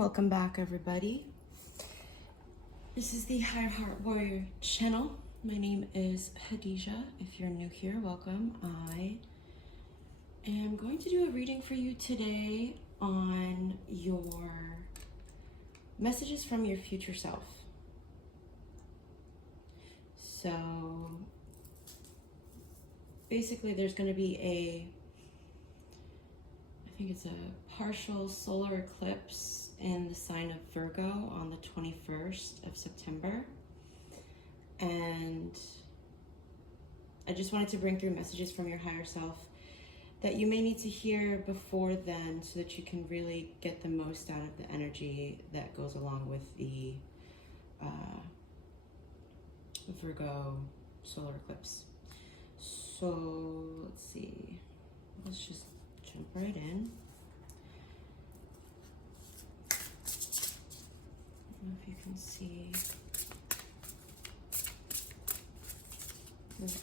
Welcome back, everybody. This is the Higher Heart Warrior channel. My name is Hadija. If you're new here, welcome. I am going to do a reading for you today on your messages from your future self. So basically there's going to be I think it's a partial solar eclipse in the sign of Virgo on the 21st of September. And I just wanted to bring through messages from your higher self that you may need to hear before then so that you can really get the most out of the energy that goes along with the Virgo solar eclipse. So let's see, let's just jump right in. I don't know if you can see. Let's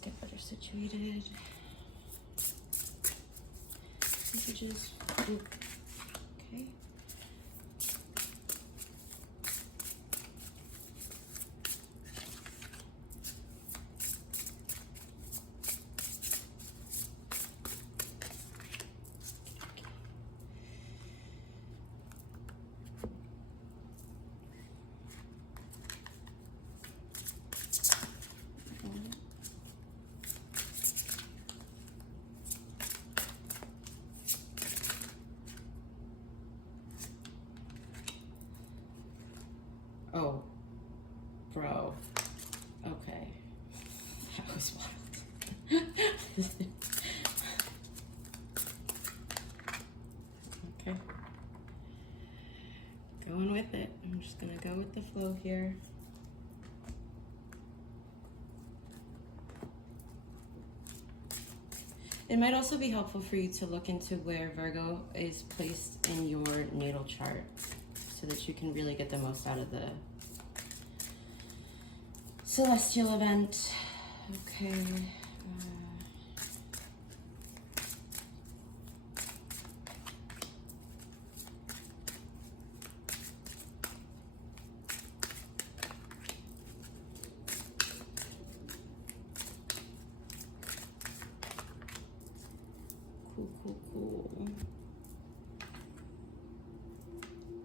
get better situated. Messages. Okay. Oh, bro. Okay. That was wild. Okay. Going with it. I'm just gonna go with the flow here. It might also be helpful for you to look into where Virgo is placed in your natal chart so that you can really get the most out of the celestial event. Okay. Cool.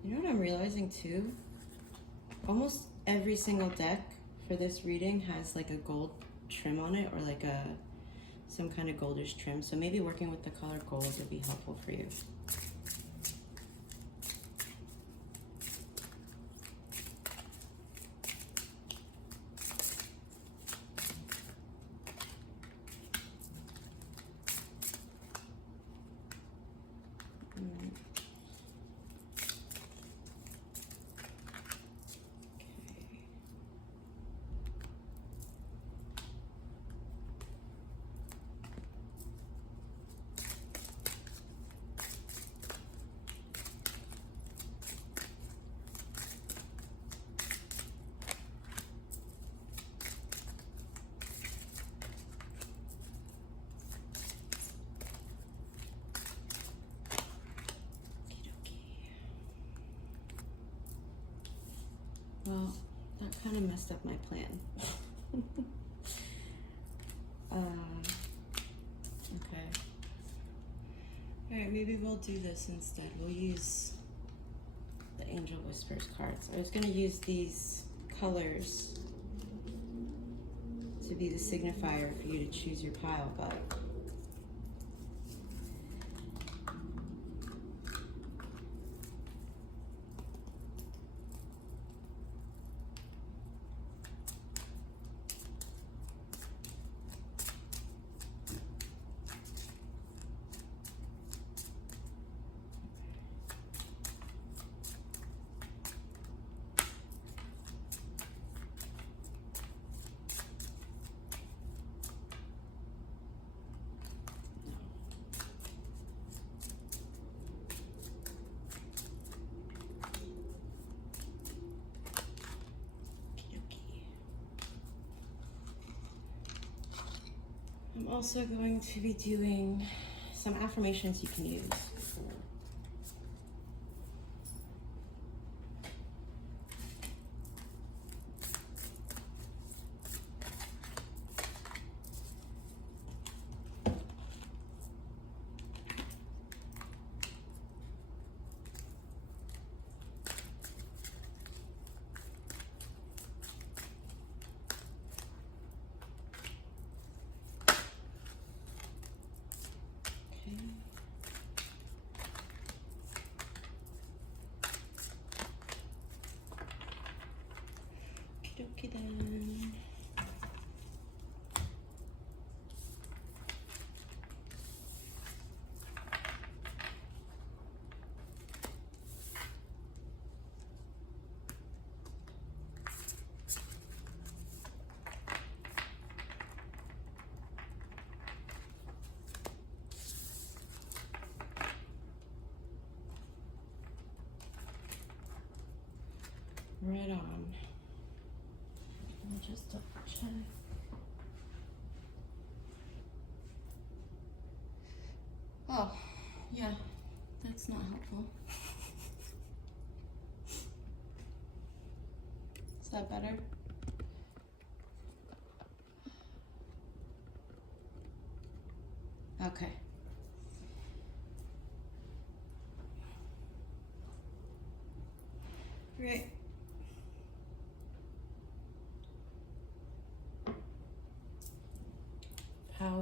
You know what I'm realizing too? Almost every single deck for this reading has like a gold trim on it, or like some kind of goldish trim. So maybe working with the color gold would be helpful for you. Well, that kind of messed up my plan. Okay. Alright, maybe we'll do this instead. We'll use the Angel Whispers cards. I was going to use these colors to be the signifier for you to choose your pile, but I'm also going to be doing some affirmations you can use. Okay then. Right on. I'll just double check. Oh, yeah, that's not helpful. Is that better? Okay. Great.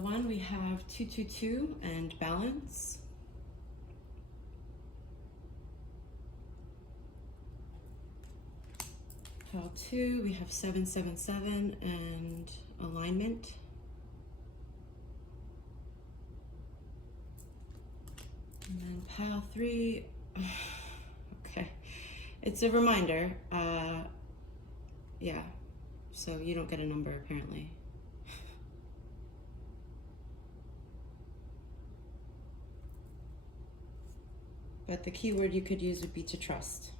One, we have 222 and balance. Pile 2, we have 777 and alignment. And then pile 3, okay, it's a reminder. Yeah, so you don't get a number apparently. But the key word you could use would be to trust.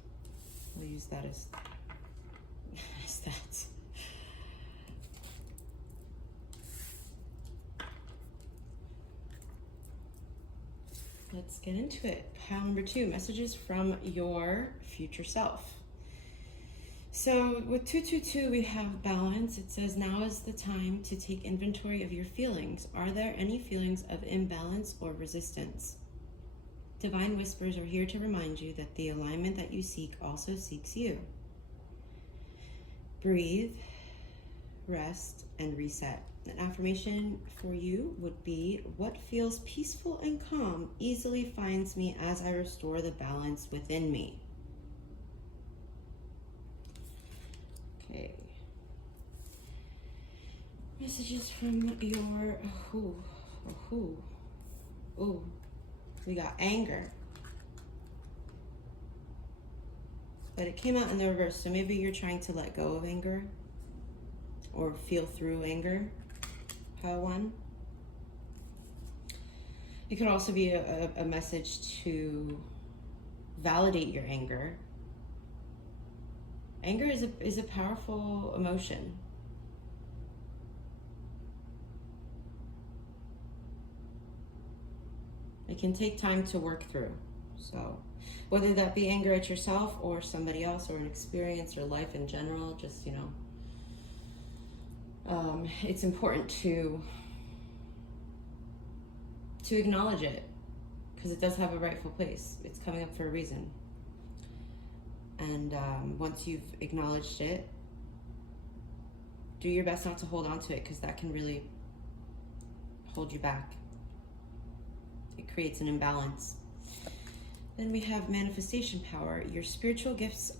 We'll use that as that. Let's get into it. Pile number 2, messages from your future self. So with 222, we have balance. It says, now is the time to take inventory of your feelings. Are there any feelings of imbalance or resistance? Divine whispers are here to remind you that the alignment that you seek also seeks you. Breathe, rest, and reset. An affirmation for you would be, what feels peaceful and calm easily finds me as I restore the balance within me. Okay. Messages from your, we got anger. But it came out in the reverse, so maybe you're trying to let go of anger or feel through anger. Pile 1. It could also be a message to validate your anger. Anger is a powerful emotion. It can take time to work through. So whether that be anger at yourself or somebody else or an experience or life in general, just, it's important to acknowledge it, because it does have a rightful place. It's coming up for a reason. And once you've acknowledged it, do your best not to hold on to it, because that can really hold you back. It creates an imbalance. Then we have manifestation power. Your spiritual gifts,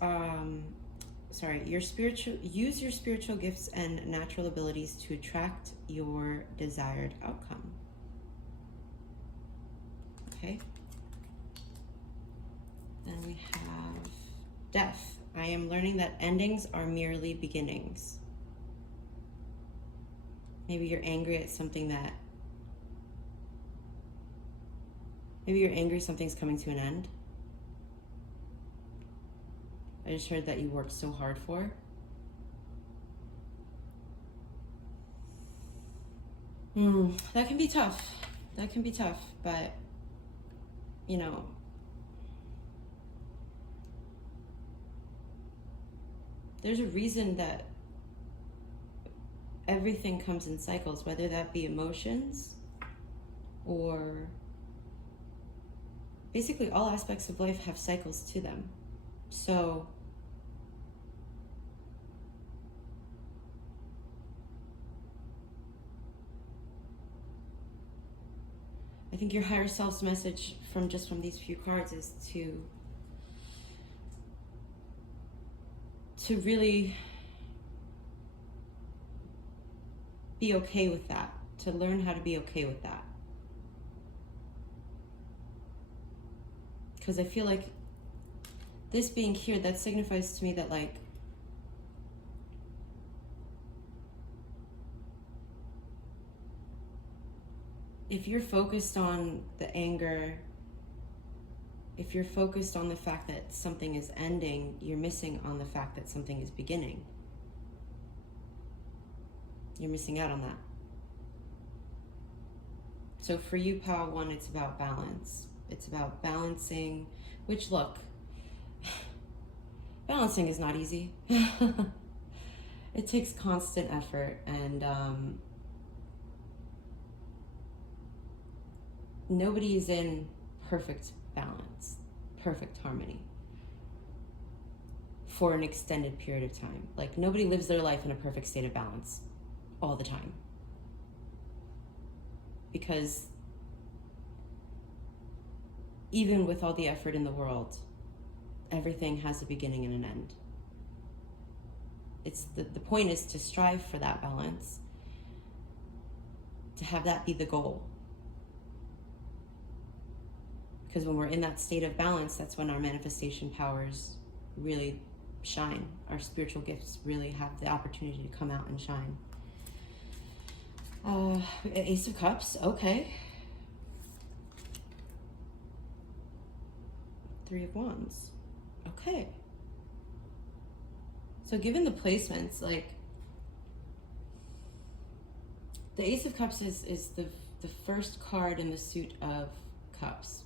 use your spiritual gifts and natural abilities to attract your desired outcome. Okay. Then we have death. I am learning that endings are merely beginnings. Maybe you're angry at something something's coming to an end. I just heard that you worked so hard for. That can be tough. But, there's a reason that everything comes in cycles, whether that be emotions or basically all aspects of life have cycles to them. So I think your higher self's message from these few cards is to really be okay with that, to learn how to be okay with that. Because I feel like this being here, that signifies to me that, like, if you're focused on the anger, if you're focused on the fact that something is ending, you're missing on the fact that something is beginning. You're missing out on that. So for you, Power One, it's about balance. It's about balancing, which, look, balancing is not easy. It takes constant effort, and nobody is in perfect balance, perfect harmony for an extended period of time. Like, nobody lives their life in a perfect state of balance all the time. Because even with all the effort in the world, everything has a beginning and an end. It's the point is to strive for that balance, to have that be the goal. Because when we're in that state of balance, that's when our manifestation powers really shine. Our spiritual gifts really have the opportunity to come out and shine. Ace of Cups, okay. Three of Wands, okay. So given the placements, like, the Ace of Cups is the first card in the suit of cups.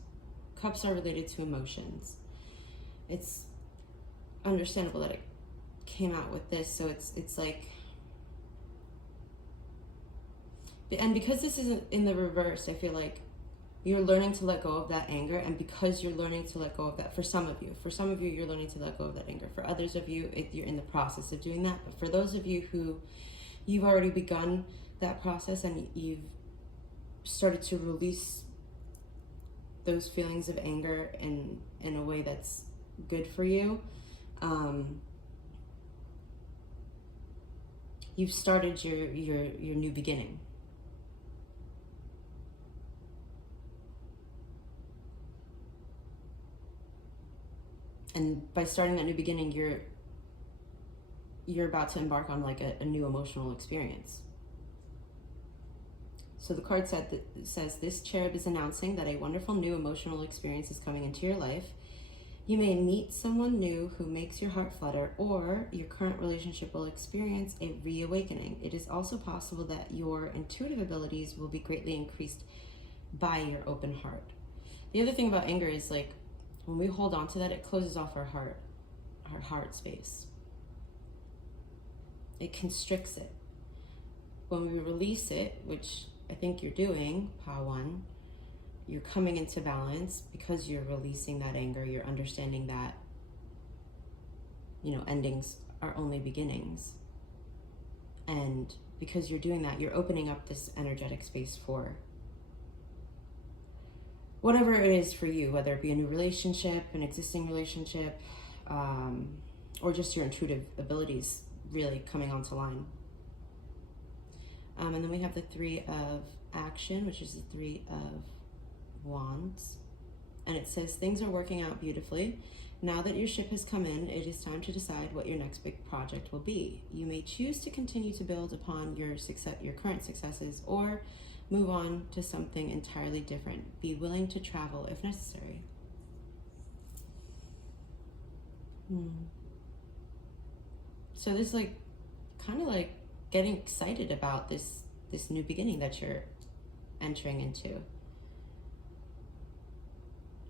Cups are related to emotions. It's understandable that it came out with this, so it's like, and because this isn't in the reverse, I feel like you're learning to let go of that anger, and because you're learning to let go of that, for some of you, you're learning to let go of that anger. For others of you, you're in the process of doing that. But for those of you who you've already begun that process and you've started to release those feelings of anger in a way that's good for you, you've started your new beginning. And by starting that new beginning, you're about to embark on like a new emotional experience. So the card says, this cherub is announcing that a wonderful new emotional experience is coming into your life. You may meet someone new who makes your heart flutter, or your current relationship will experience a reawakening. It is also possible that your intuitive abilities will be greatly increased by your open heart. The other thing about anger is, like, when we hold on to that, it closes off our heart space. It constricts it. When we release it, which I think you're doing, Power One, you're coming into balance because you're releasing that anger. You're understanding that, endings are only beginnings. And because you're doing that, you're opening up this energetic space for whatever it is for you, whether it be a new relationship, an existing relationship, or just your intuitive abilities really coming onto line. And then we have the Three of Action, which is the Three of Wands. And it says, things are working out beautifully. Now that your ship has come in, it is time to decide what your next big project will be. You may choose to continue to build upon your current successes, or move on to something entirely different. Be willing to travel if necessary. So this, like, kind of like getting excited about this new beginning that you're entering into.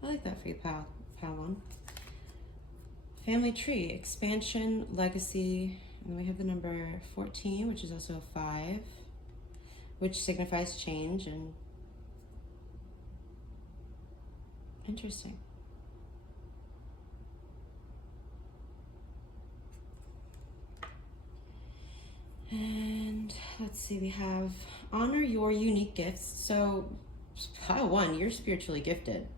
I like that for you, Pal One. Family tree, expansion, legacy, and we have the number 14, which is also a 5. Which signifies change. And interesting. And let's see, we have honor your unique gifts. So pile one, you're spiritually gifted.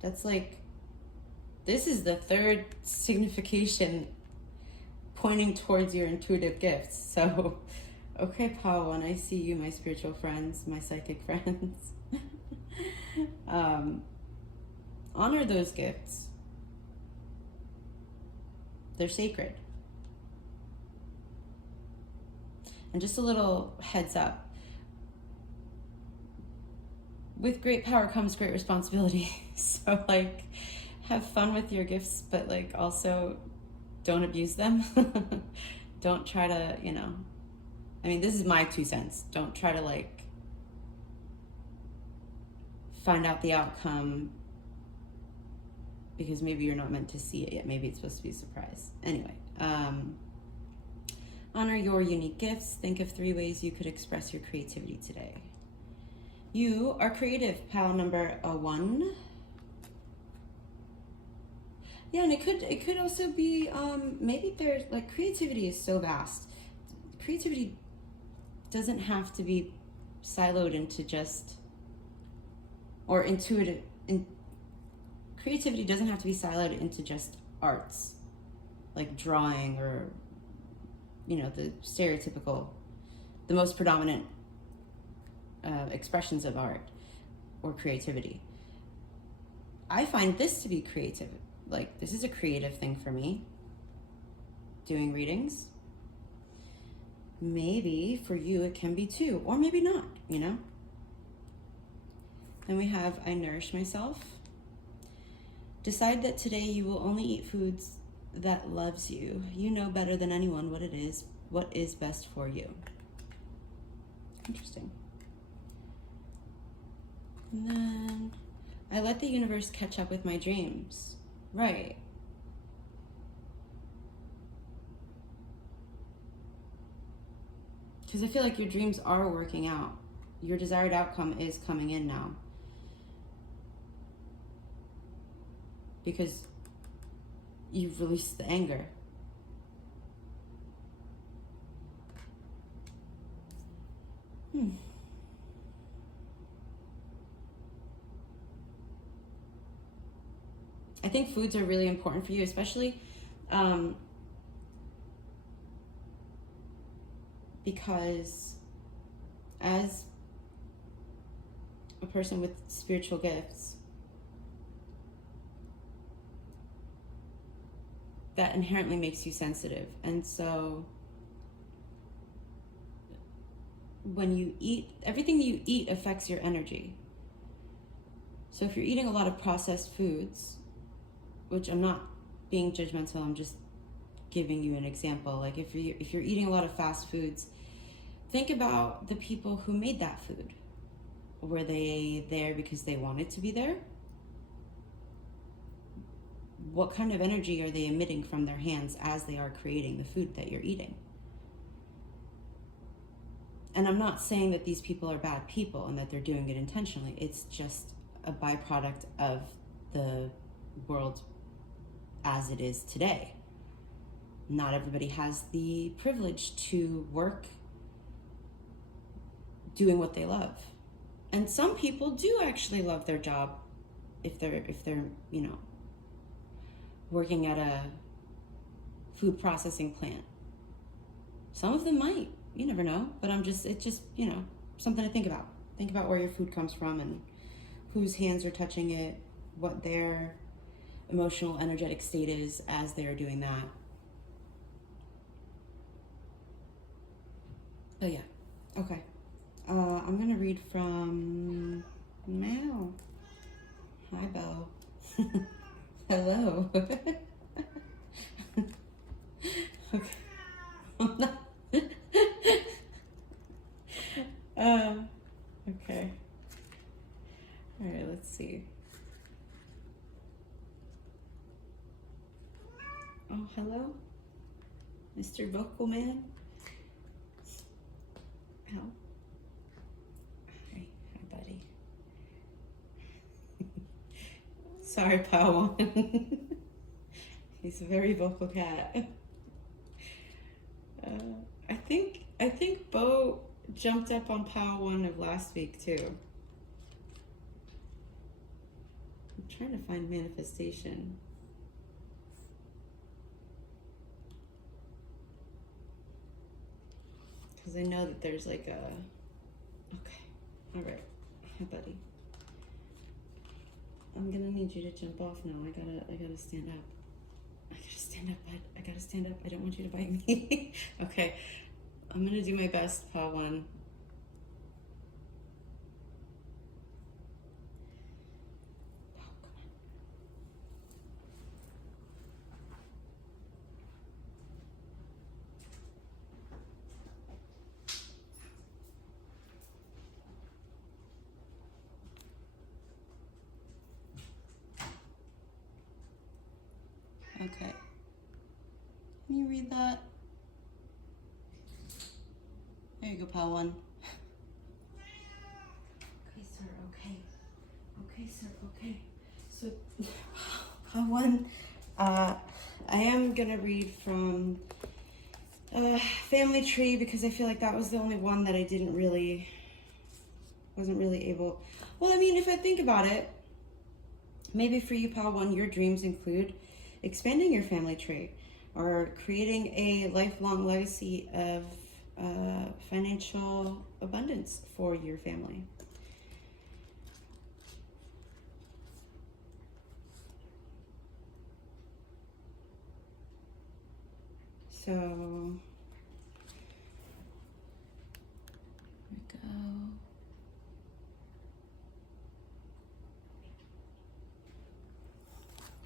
That's like, this is the third signification pointing towards your intuitive gifts. So Okay, Paul, when I see you, my spiritual friends, my psychic friends, honor those gifts. They're sacred. And just a little heads up. With great power comes great responsibility. So like, have fun with your gifts, but like also don't abuse them. Don't try to, I mean, this is my 2 cents. Don't try to like find out the outcome because maybe you're not meant to see it yet. Maybe it's supposed to be a surprise. Anyway, honor your unique gifts. Think of 3 ways you could express your creativity today. You are creative, pile number 1. Yeah, and it could also be maybe there's like creativity is so vast. Creativity doesn't have to be siloed into just or intuitive. Creativity doesn't have to be siloed into just arts, like drawing or the stereotypical, the most predominant expressions of art or creativity. I find this to be creative. Like, this is a creative thing for me, doing readings. Maybe for you it can be too, or maybe not, Then we have I nourish myself. Decide that today you will only eat foods that loves you. You know better than anyone what is best for you. Interesting. And then I let the universe catch up with my dreams. Right. Because I feel like your dreams are working out. Your desired outcome is coming in now. Because you've released the anger. I think foods are really important for you, especially because as a person with spiritual gifts, that inherently makes you sensitive. And so when you eat, everything you eat affects your energy. So if you're eating a lot of processed foods, which I'm not being judgmental, I'm just giving you an example. Like if you're eating a lot of fast foods, think about the people who made that food. Were they there because they wanted to be there? What kind of energy are they emitting from their hands as they are creating the food that you're eating? And I'm not saying that these people are bad people and that they're doing it intentionally. It's just a byproduct of the world as it is today. Not everybody has the privilege to work doing what they love. And some people do actually love their job if they're working at a food processing plant. Some of them might, you never know, but it's just something to think about. Think about where your food comes from and whose hands are touching it, what their emotional, energetic state is as they're doing that. Oh yeah, okay. I'm gonna read from Meow. Hi, Belle. Hello. Okay. Okay. All right, let's see. Oh, hello, Mr. Vocal Man. Ow. Hi, buddy. Sorry, Pal One. He's a very vocal cat. I think Bo jumped up on Pal One of last week too. I'm trying to find manifestation. Because I know that there's like a, okay, all right, hi buddy. I'm gonna need you to jump off now. I gotta stand up. I gotta stand up, bud. I gotta stand up. I don't want you to bite me. Okay, I'm gonna do my best, pile one. Okay. Can you read that? There you go, pile one. Okay, sir, okay. Okay, sir, okay. So, pile one, I am gonna read from Family Tree because I feel like that was the only one that I wasn't really able. Well, I mean, if I think about it, maybe for you, pile one, your dreams include expanding your family tree or creating a lifelong legacy of financial abundance for your family. So, here we go.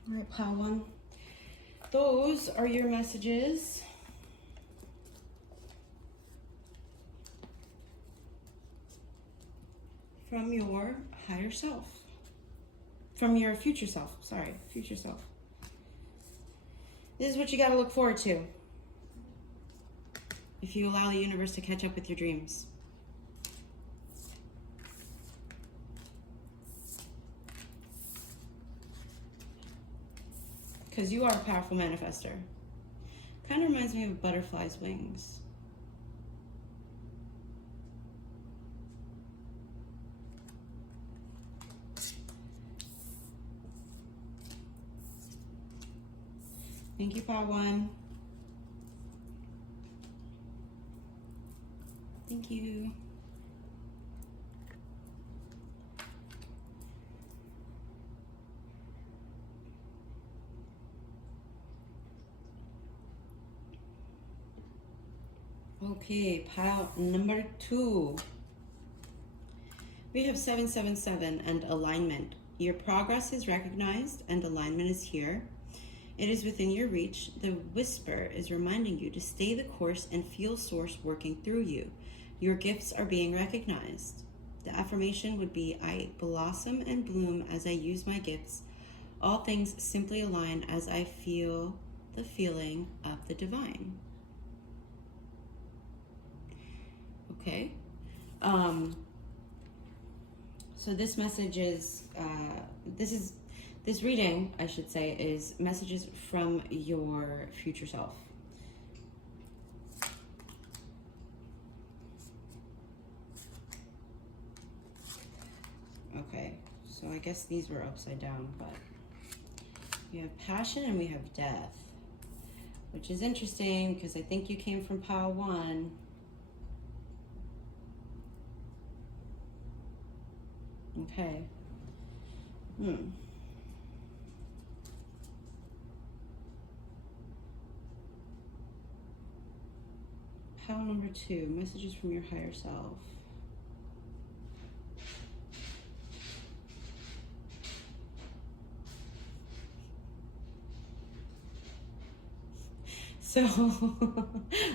All right, pile one. Those are your messages from your higher self. From your future self, sorry, future self. This is what you gotta look forward to if you allow the universe to catch up with your dreams. Because you are a powerful manifester. Kind of reminds me of butterfly's wings. Thank you, Part One. Thank you. Okay, pile number 2. We have 777 and alignment. Your progress is recognized and alignment is here. It is within your reach. The whisper is reminding you to stay the course and feel source working through you. Your gifts are being recognized. The affirmation would be, I blossom and bloom as I use my gifts. All things simply align as I feel the feeling of the divine. Okay. So this message is, this reading, I should say, is messages from your future self. Okay, so I guess these were upside down, but we have passion and we have death, which is interesting because I think you came from pile 1. Okay. Pile number 2, messages from your higher self. So,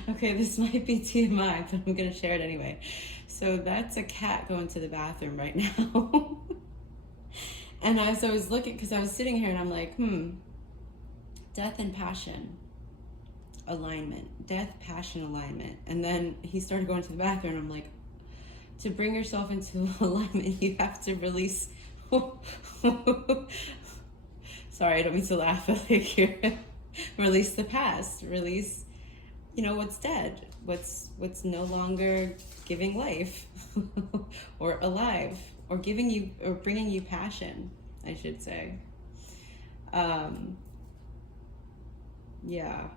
okay, this might be TMI, but I'm gonna share it anyway. So that's a cat going to the bathroom right now. And as I was looking, because I was sitting here and I'm like, death and passion, alignment, death, passion, alignment. And then he started going to the bathroom and I'm like, to bring yourself into alignment, you have to release, sorry, I don't mean to laugh, but like here, release the past, release, what's dead, what's no longer giving life or alive or giving you or bringing you passion, I should say. Yeah,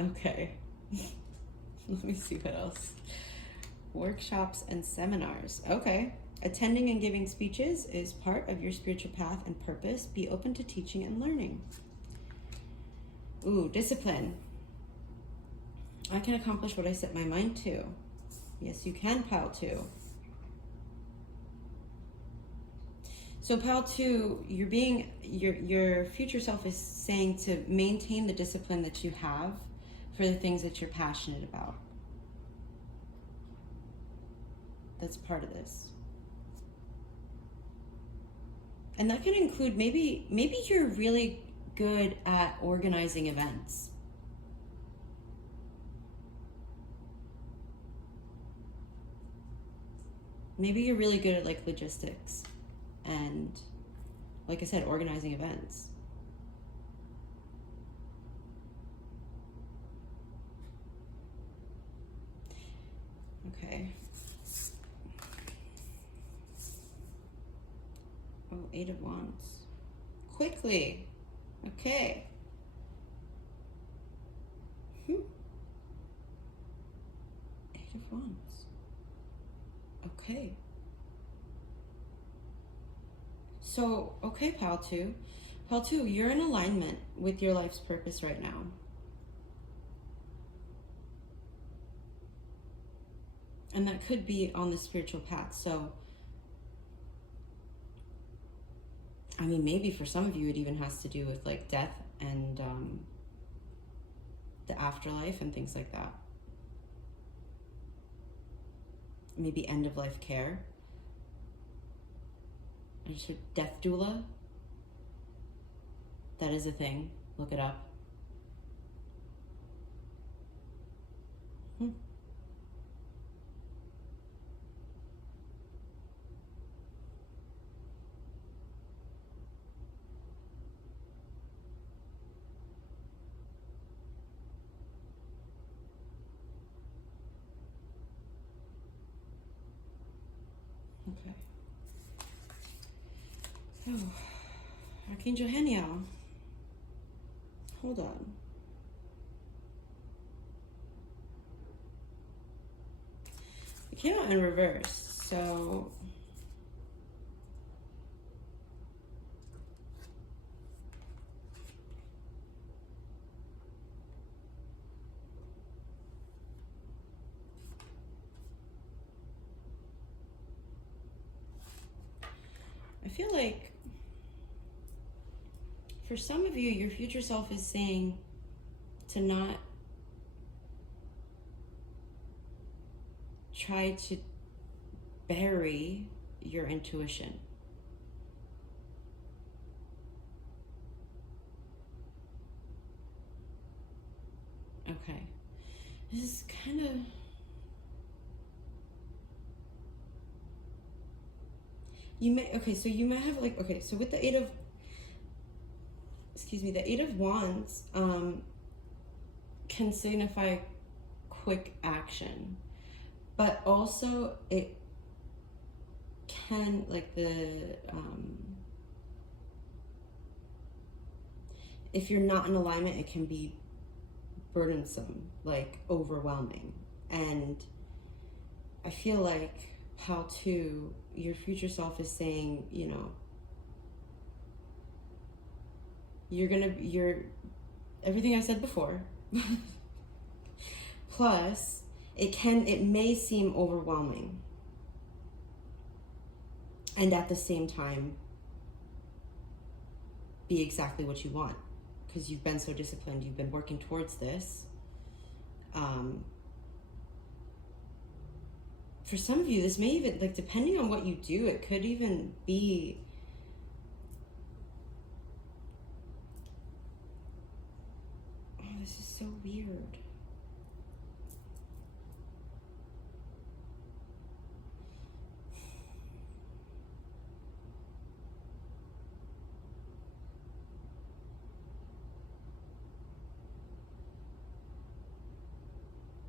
okay. Let me see what else. Workshops and seminars. Okay. Attending and giving speeches is part of your spiritual path and purpose. Be open to teaching and learning. Ooh, discipline. I can accomplish what I set my mind to. Yes, you can, pile 2. So pile 2, your future self is saying to maintain the discipline that you have for the things that you're passionate about. That's part of this. And that can include maybe you're really good at organizing events. Maybe you're really good at like logistics and, like I said, organizing events. Okay. Oh, 8 of Wands. Quickly. Okay. 8 of Wands. Okay. So, okay, pile 2. Pile 2, you're in alignment with your life's purpose right now. And that could be on the spiritual path. So, I mean, maybe for some of you, it even has to do with like death and the afterlife and things like that. Maybe end of life care. I just heard death doula. That is a thing. Look it up. Okay. Oh, Archangel Heniel. Hold on. It came out in reverse, so I feel like for some of you, your future self is saying to not try to bury your intuition. Okay. This is kind of... You may... Okay, so you might have like... Okay, so with the 8 of... Excuse me, the 8 of Wands can signify quick action. But also it can, like if you're not in alignment, it can be burdensome, like overwhelming. And I feel like how to, your future self is saying, you know, you're everything I said before, plus it may seem overwhelming, and at the same time be exactly what you want, because you've been so disciplined, you've been working towards this. For some of you, this may even, like, depending on what you do, it could even be this is so weird.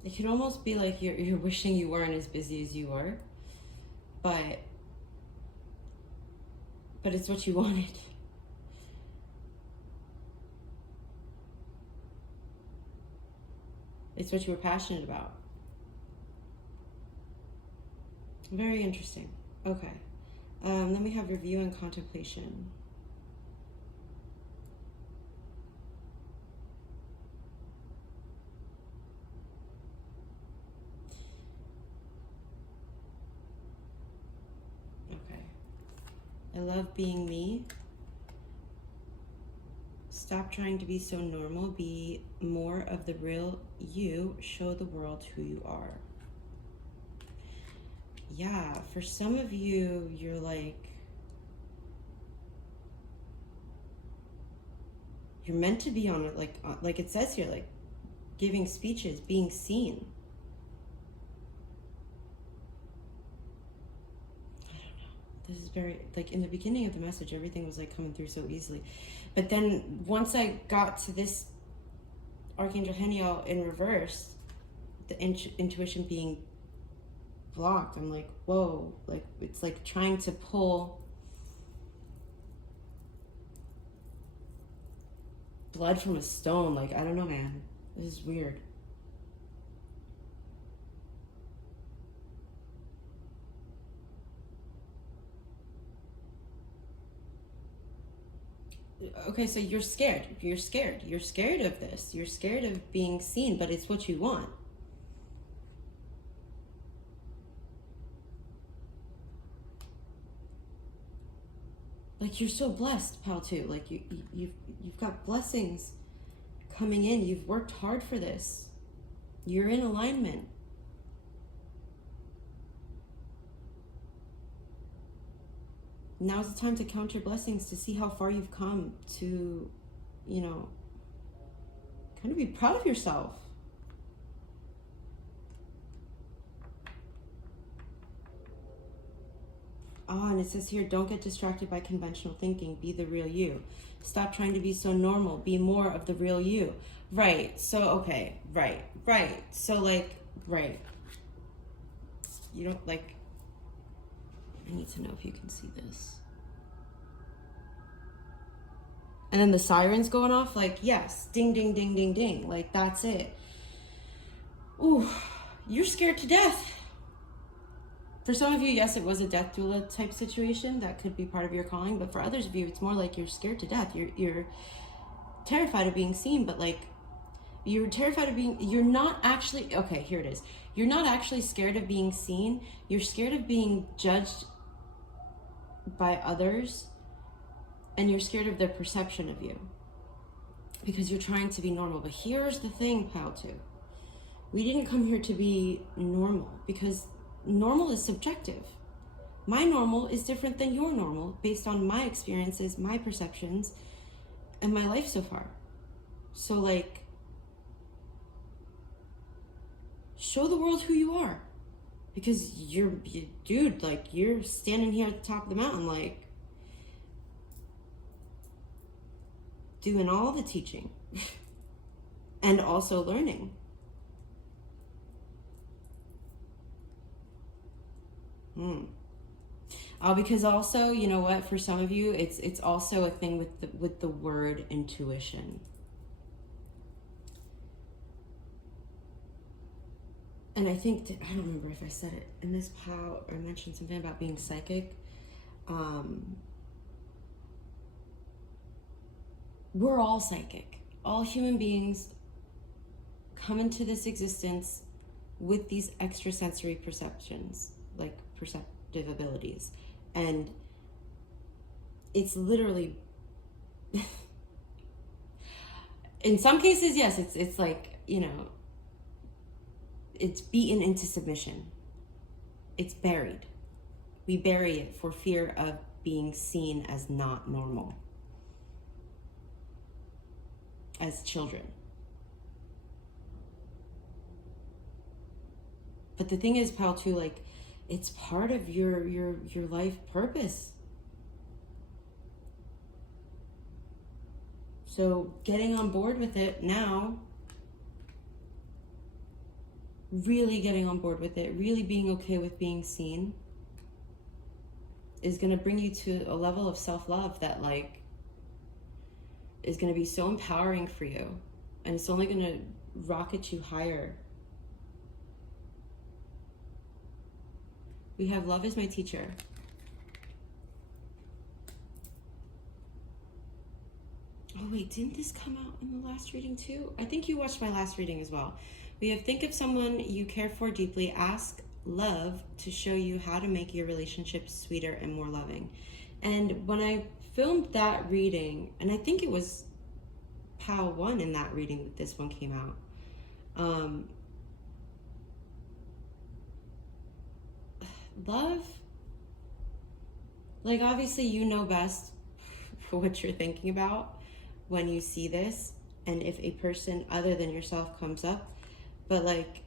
It could almost be like you're wishing you weren't as busy as you were, but it's what you wanted. It's what you were passionate about. Very interesting. Okay. Then we have review and contemplation. Okay. I love being me. Stop trying to be so normal. Be more of the real you. Show the world who you are. Yeah, for some of you, you're like, you're meant to be on it, like it says here, like giving speeches, being seen. I don't know. This is very, like in the beginning of the message, everything was like coming through so easily. But then once I got to this Archangel Heniel in reverse, the intuition being blocked, I'm like, whoa, like it's like trying to pull blood from a stone. Like, I don't know, man. This is weird. Okay, so you're scared. You're scared. You're scared of this. You're scared of being seen, but it's what you want. Like, you're so blessed, pal, too. Like, you've got blessings coming in. You've worked hard for this. You're in alignment. Now's the time to count your blessings, to see how far you've come, to, you know, kind of be proud of yourself. And it says here, don't get distracted by conventional thinking. Be the real you. Stop trying to be so normal. Be more of the real you. Right. So, okay. Right. So, like, right. You don't, like, I need to know if you can see this. And then the siren's going off, like, yes. Ding, ding, ding, ding, ding. Like, that's it. Ooh, you're scared to death. For some of you, yes, it was a death doula type situation. That could be part of your calling. But for others of you, it's more like you're scared to death. You're terrified of being seen, but like you're terrified of being, you're not actually, okay, here it is. You're not actually scared of being seen. You're scared of being judged by others, and you're scared of their perception of you because you're trying to be normal. But here's the thing, pal, too. We didn't come here to be normal, because normal is subjective. My normal is different than your normal based on my experiences, my perceptions, and my life so far. So, like, show the world who you are, because dude, like, you're standing here at the top of the mountain, like, doing all the teaching and also learning. Because also, you know what, for some of you, it's also a thing with the word intuition. And I think, I don't remember if I said it in this pal, or I mentioned something about being psychic. We're all psychic. All human beings come into this existence with these extrasensory perceptions, like perceptive abilities. And it's literally, in some cases, yes, it's like, you know, it's beaten into submission. It's buried. We bury it for fear of being seen as not normal as children. But the thing is, pal, too, like, it's part of your life purpose. So getting on board with it now, really getting on board with it, really being okay with being seen, is going to bring you to a level of self-love that, like, is going to be so empowering for you. And it's only going to rocket you higher. We have love is my teacher. Oh wait, didn't this come out in the last reading too? I think you watched my last reading as well. We have think of someone you care for deeply. Ask love to show you how to make your relationship sweeter and more loving. And when I filmed that reading, and I think it was Pile 1 in that reading that this one came out. Love, like obviously you know best for what you're thinking about when you see this, and if a person other than yourself comes up, but like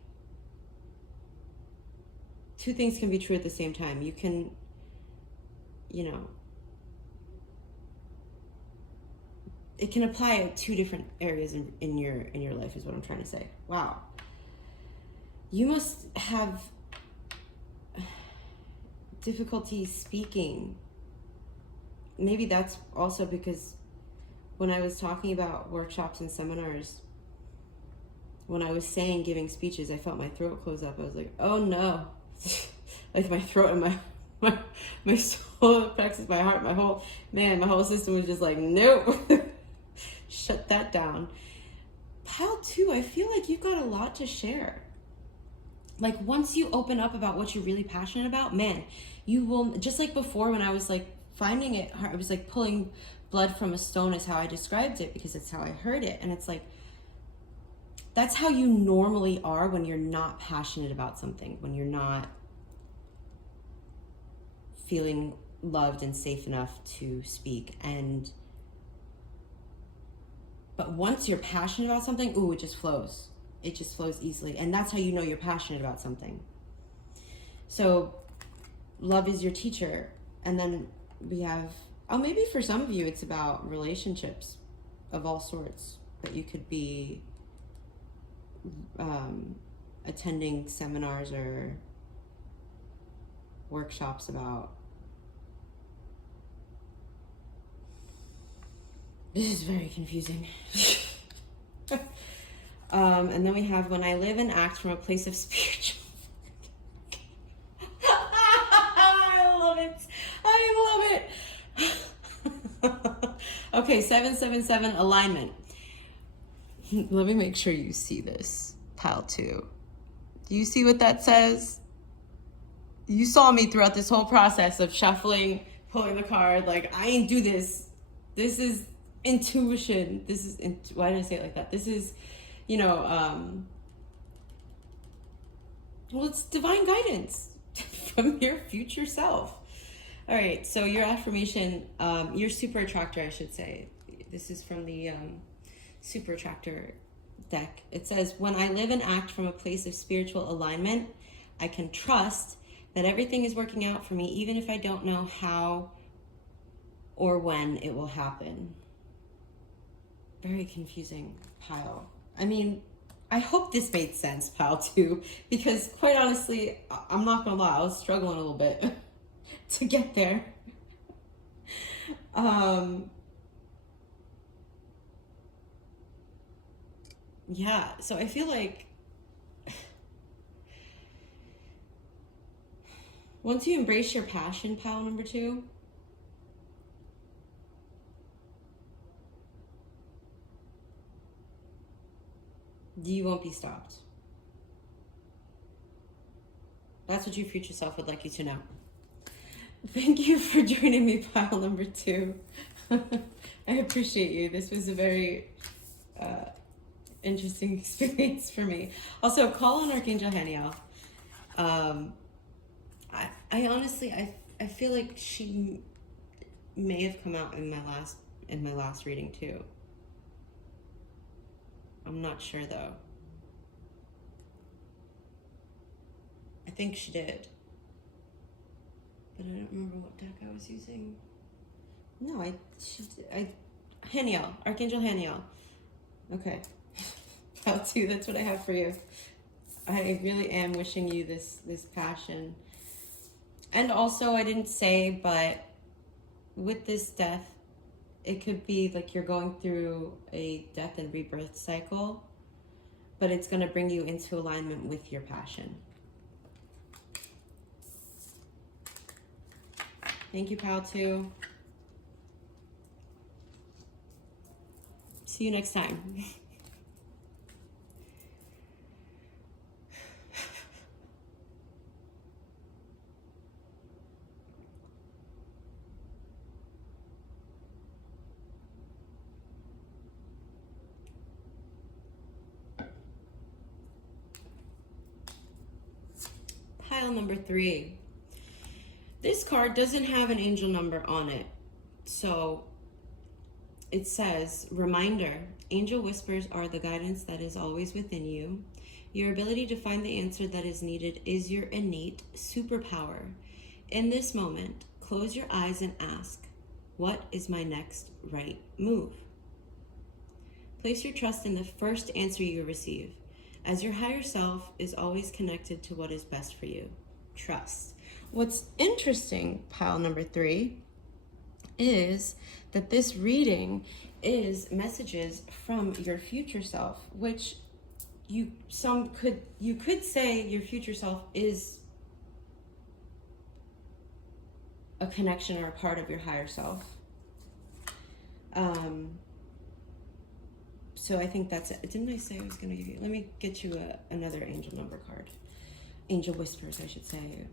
two things can be true at the same time. You can, you know, it can apply at two different areas in your life is what I'm trying to say. Wow. You must have difficulty speaking. Maybe that's also because when I was talking about workshops and seminars, when I was saying giving speeches, I felt my throat close up. I was like, oh no. Like my throat and my soul plexus, my heart, my whole system was just like, nope. Shut that down. Pile 2, I feel like you've got a lot to share. Like once you open up about what you're really passionate about, man, you will, just like before when I was like finding it hard, I was like pulling blood from a stone is how I described it because it's how I heard it. And it's like, that's how you normally are when you're not passionate about something, when you're not feeling loved and safe enough to speak. But once you're passionate about something, ooh, it just flows. It just flows easily. And that's how you know you're passionate about something. So love is your teacher. And then we have, oh, maybe for some of you, it's about relationships of all sorts, but you could be attending seminars or workshops about, this is very confusing. And then we have when I live and act from a place of spiritual. I love it. I love it. Okay, 777 alignment. Let me make sure you see this, Pile 2. Do you see what that says? You saw me throughout this whole process of shuffling, pulling the card. Like, I ain't do this. This is intuition. This is, why did I say it like that? This is, you know, well, it's divine guidance from your future self. All right, so your affirmation, your super attractor, I should say. This is from the super attractor deck. It says, when I live and act from a place of spiritual alignment, I can trust that everything is working out for me, even if I don't know how or when it will happen. Very confusing, Pile. I mean, I hope this made sense, Pile 2, because quite honestly, I'm not gonna lie, I was struggling a little bit to get there. Yeah, so I feel like once you embrace your passion, Pile number 2, you won't be stopped. That's what your future self would like you to know. Thank you for joining me, Pile number 2. I appreciate you. This was a very interesting experience for me. Also, call on Archangel Haniel. I honestly, I feel like she may have come out in my last reading too. I'm not sure though. I think she did. But I don't remember what deck I was using. No, Haniel, Archangel Haniel. Okay. Pile 2, that's what I have for you. I really am wishing you this passion. And also, I didn't say, but with this death, it could be like you're going through a death and rebirth cycle, but it's going to bring you into alignment with your passion. Thank you, Pal 2. See you next time. Pile number 3. This card doesn't have an angel number on it. So it says, reminder, angel whispers are the guidance that is always within you. Your ability to find the answer that is needed is your innate superpower. In this moment, close your eyes and ask, what is my next right move? Place your trust in the first answer you receive, as your higher self is always connected to what is best for you. Trust. What's interesting, pile number 3, is that this reading is messages from your future self, which you could say your future self is a connection or a part of your higher self. So I think that's it. Didn't I say I was going to give you, let me get you another angel number card. Angel whispers, I should say.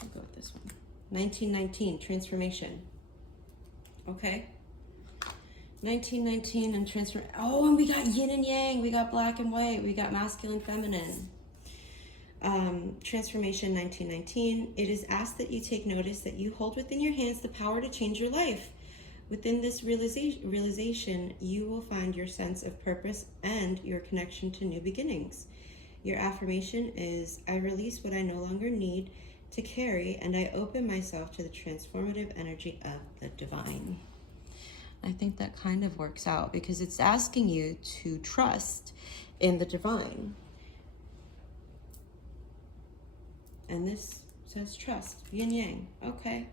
I'll go with this one. 1919, transformation. Okay. 1919 and transform. Oh, and we got yin and yang. We got black and white. We got masculine, feminine. Transformation 1919. It is asked that you take notice that you hold within your hands the power to change your life. Within this realization, you will find your sense of purpose and your connection to new beginnings. Your affirmation is, I release what I no longer need to carry, and I open myself to the transformative energy of the divine. I think that kind of works out because it's asking you to trust in the divine. And this says trust, yin yang. Okay.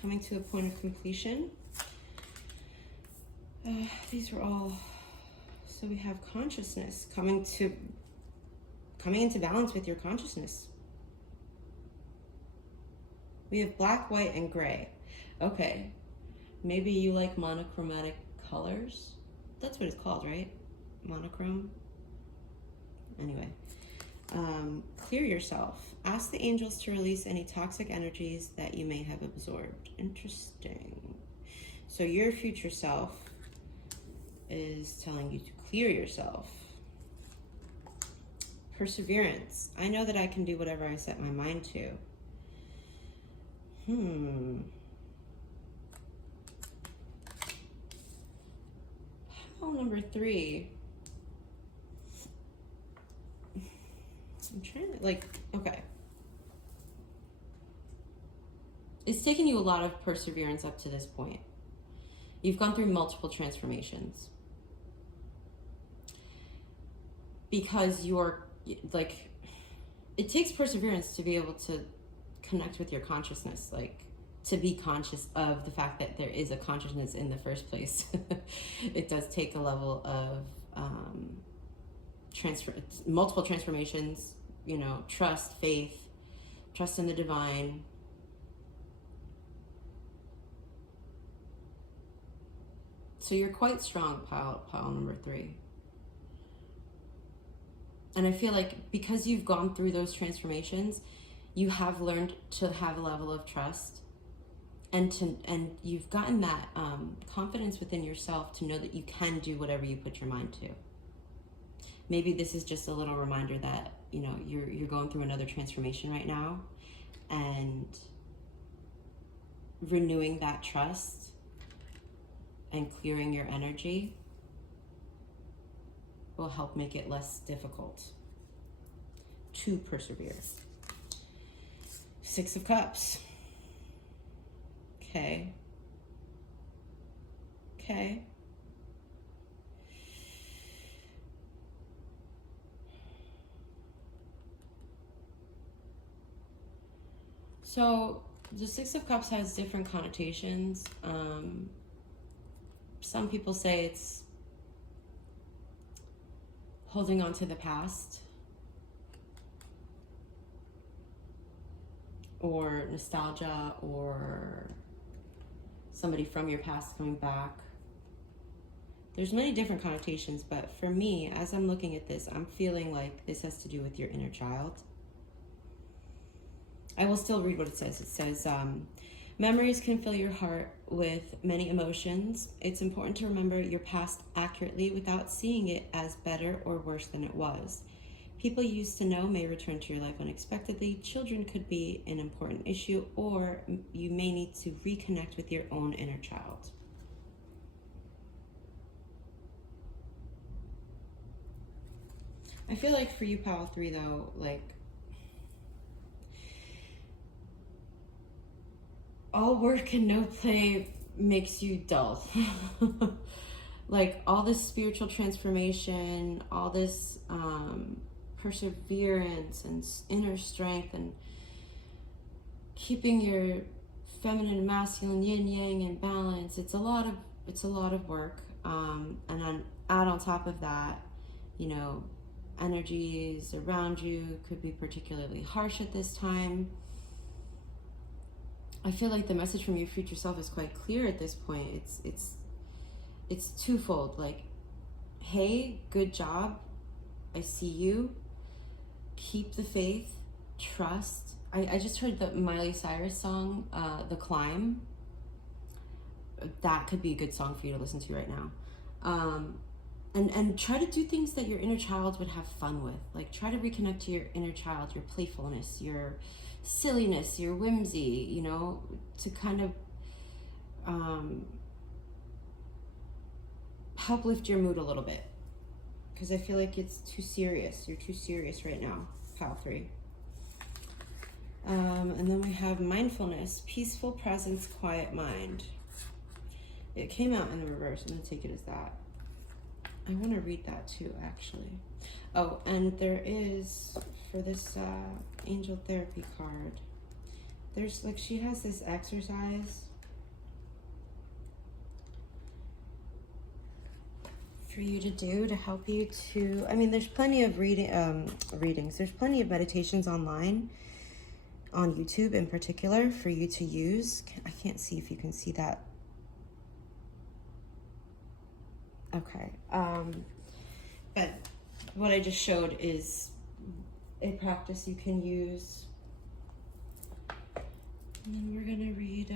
Coming to a point of completion. These are all, so we have consciousness coming into balance with your consciousness. We have black, white, and gray. Okay, maybe you like monochromatic colors. That's what it's called, right? Monochrome. Anyway, clear yourself. Ask the angels to release any toxic energies that you may have absorbed. Interesting. So your future self is telling you to clear yourself. Perseverance. I know that I can do whatever I set my mind to. Pile number 3. I'm trying to, okay. It's taken you a lot of perseverance up to this point. You've gone through multiple transformations. Because you're, it takes perseverance to be able to connect with your consciousness, to be conscious of the fact that there is a consciousness in the first place. It does take a level of multiple transformations, trust, faith, trust in the divine. So you're quite strong, pile number 3. And I feel like because you've gone through those transformations, you have learned to have a level of trust, and you've gotten that confidence within yourself to know that you can do whatever you put your mind to. Maybe this is just a little reminder that you're going through another transformation right now, and renewing that trust and clearing your energy will help make it less difficult to persevere. 6 of Cups. Okay. So the 6 of Cups has different connotations. Some people say it's holding on to the past or nostalgia or somebody from your past coming back. There's many different connotations, but for me, as I'm looking at this, I'm feeling like this has to do with your inner child. I will still read what it says. It says, memories can fill your heart with many emotions. It's important to remember your past accurately without seeing it as better or worse than it was. People you used to know may return to your life unexpectedly. Children could be an important issue, or you may need to reconnect with your own inner child. I feel like for you, Pile 3, though, like, all work and no play makes you dull. Like, all this spiritual transformation, all this perseverance and inner strength, and keeping your feminine and masculine yin yang in balance, it's a lot of work. And then add on top of that, you know, energies around you could be particularly harsh at this time. I feel like the message from your future self is quite clear at this point. It's twofold. Like, hey, good job. I see you. Keep the faith. Trust. I just heard the Miley Cyrus song, The Climb. That could be a good song for you to listen to right now. And try to do things that your inner child would have fun with. Like, try to reconnect to your inner child, your playfulness, your silliness, your whimsy, you know, to kind of help lift your mood a little bit. Because I feel like it's too serious. You're too serious right now, Pile 3. And then we have mindfulness, peaceful presence, quiet mind. It came out in the reverse. I'm going to take it as that. I want to read that too, actually. Oh, and there is, for this angel therapy card, there's like, she has this exercise for you to do to help you to, I mean, there's plenty of readings. There's plenty of meditations online, on YouTube in particular, for you to use. I can't see if you can see that. Okay. But what I just showed is a practice you can use. And then we're gonna read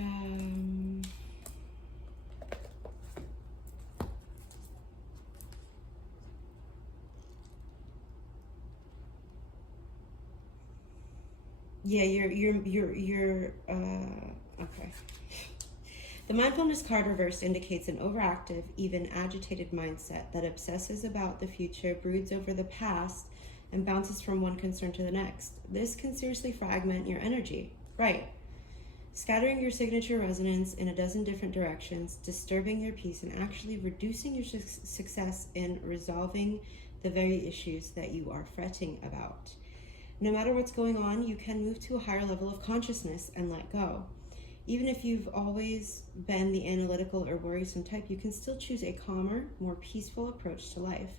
you're okay. The mindfulness card reversed indicates an overactive, even agitated mindset that obsesses about the future, broods over the past, and bounces from one concern to the next. This can seriously fragment your energy. Right. Scattering your signature resonance in a dozen different directions, disturbing your peace, and actually reducing your success in resolving the very issues that you are fretting about. No matter what's going on, you can move to a higher level of consciousness and let go. Even if you've always been the analytical or worrisome type, you can still choose a calmer, more peaceful approach to life.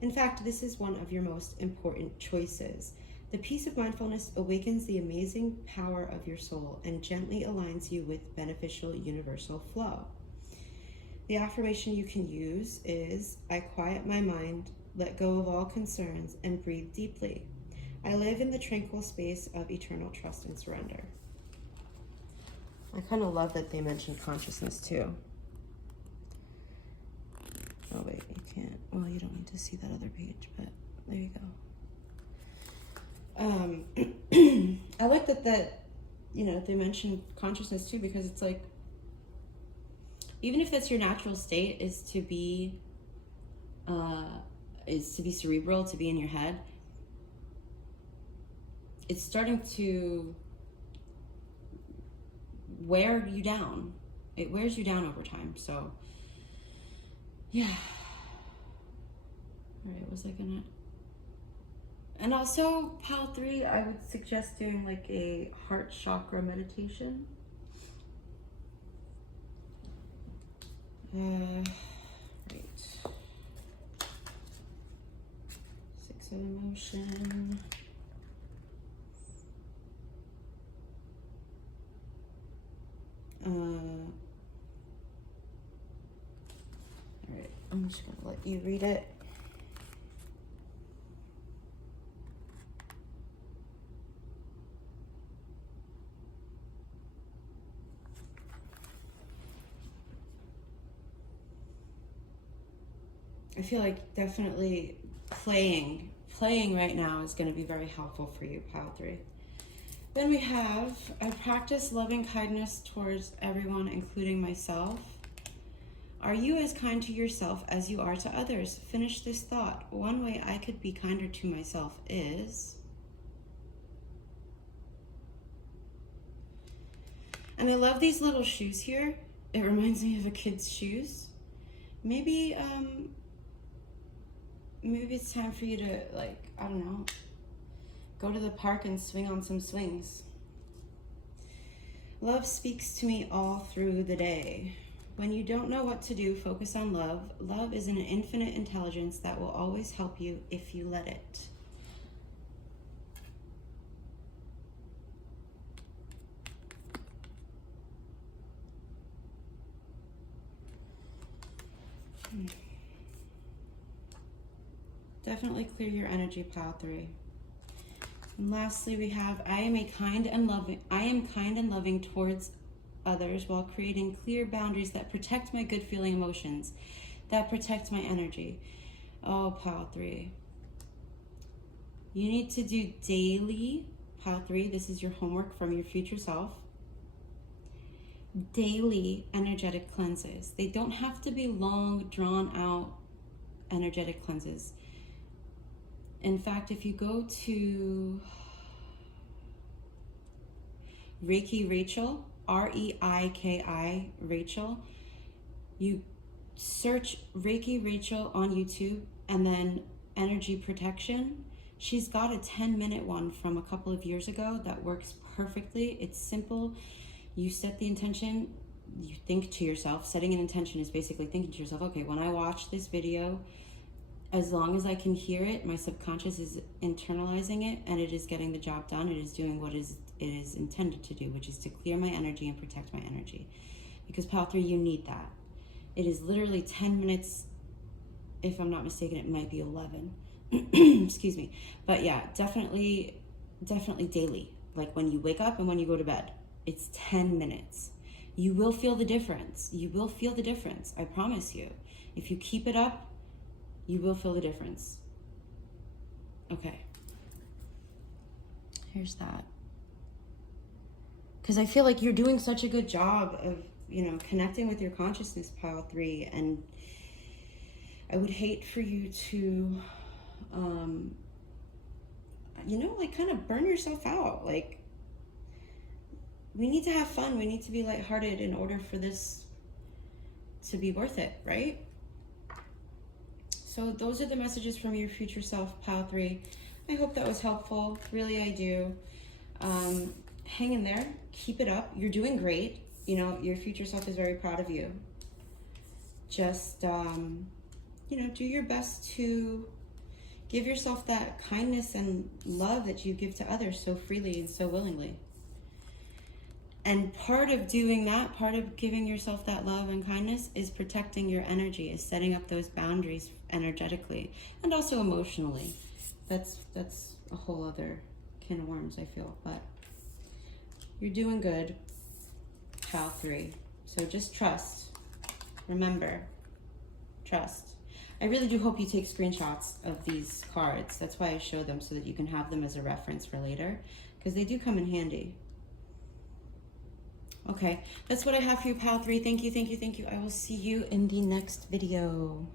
In fact, this is one of your most important choices. The peace of mindfulness awakens the amazing power of your soul and gently aligns you with beneficial universal flow. The affirmation you can use is, I quiet my mind, let go of all concerns, and breathe deeply. I live in the tranquil space of eternal trust and surrender. I kind of love that they mentioned consciousness too. Oh wait, you can't. Well, you don't need to see that other page, but there you go. I like that you know, they mentioned consciousness too, because it's like, even if that's your natural state, is to be cerebral, to be in your head, it's starting to wear you down. It wears you down over time. So yeah. All right, was I gonna? And also, Pile 3, I would suggest doing like a heart chakra meditation. Right. So emotion. All right, I'm just gonna let you read it. I feel like definitely playing right now is going to be very helpful for you, pile 3. Then we have, I practice loving kindness towards everyone, including myself. Are you as kind to yourself as you are to others? Finish this thought. One way I could be kinder to myself is... And I love these little shoes here. It reminds me of a kid's shoes. Maybe it's time for you to, like, I don't know, go to the park and swing on some swings. Love speaks to me all through the day. When you don't know what to do, focus on love. Love is an infinite intelligence that will always help you if you let it. Definitely clear your energy, pile 3. And lastly, we have, I am kind and loving towards others while creating clear boundaries that protect my good feeling emotions, that protect my energy. Oh, pile 3. You need to do daily, pile 3, this is your homework from your future self, daily energetic cleanses. They don't have to be long, drawn out energetic cleanses. In fact, if you go to Reiki Rachel, R-E-I-K-I Rachel, you search Reiki Rachel on YouTube and then energy protection. She's got a 10-minute one from a couple of years ago that works perfectly. It's simple. You set the intention, you think to yourself. Setting an intention is basically thinking to yourself, okay, when I watch this video, as long as I can hear it, my subconscious is internalizing it and it is getting the job done. It is doing what it is intended to do, which is to clear my energy and protect my energy. Because pile 3, you need that. It is literally 10 minutes. If I'm not mistaken, it might be 11. Excuse me. But yeah, definitely daily. Like when you wake up and when you go to bed, it's 10 minutes. You will feel the difference. You will feel the difference. I promise you. If you keep it up, you will feel the difference. Okay. Here's that. Because I feel like you're doing such a good job of, connecting with your consciousness, pile 3. And I would hate for you to, kind of burn yourself out. Like, we need to have fun. We need to be lighthearted in order for this to be worth it, right? So those are the messages from your future self, pile 3. I hope that was helpful. Really, I do. Hang in there. Keep it up. You're doing great. Your future self is very proud of you. Just, do your best to give yourself that kindness and love that you give to others so freely and so willingly. And part of doing that, part of giving yourself that love and kindness is protecting your energy, is setting up those boundaries energetically and also emotionally. That's a whole other can of worms, I feel. But you're doing good, pile 3. So just trust. Remember, trust. I really do hope you take screenshots of these cards. That's why I show them, so that you can have them as a reference for later, because they do come in handy. Okay, that's what I have for you, pile 3. Thank you. I will see you in the next video.